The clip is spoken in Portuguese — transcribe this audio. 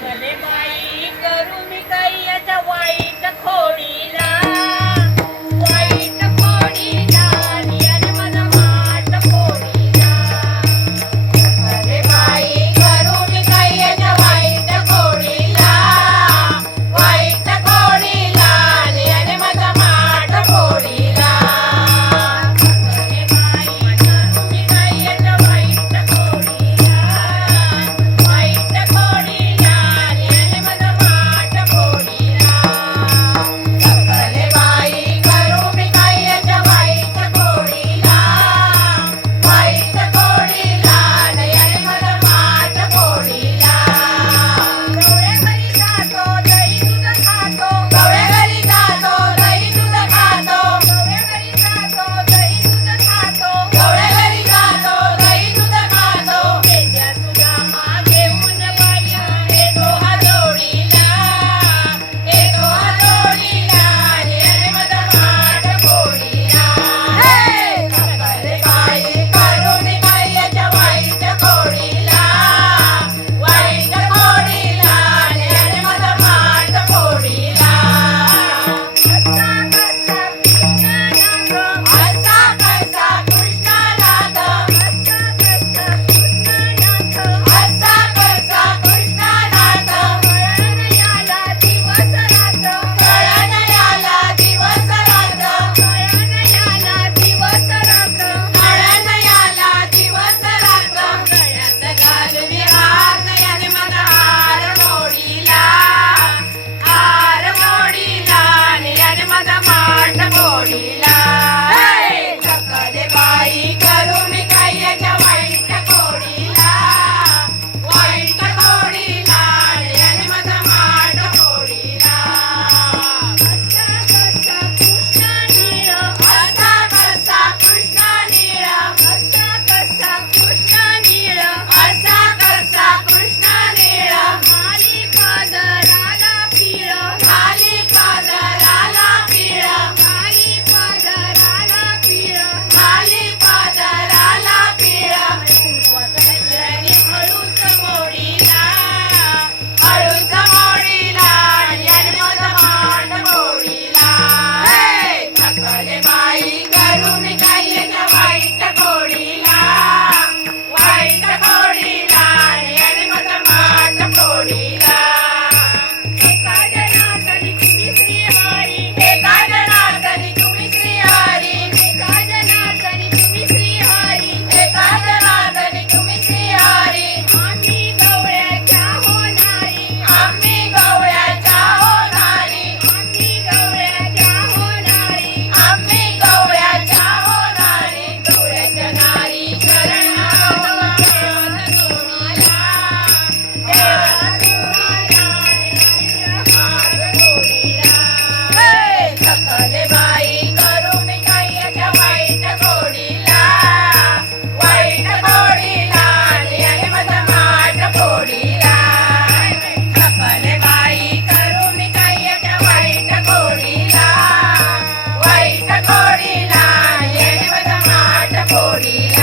Yeah. Corinthians.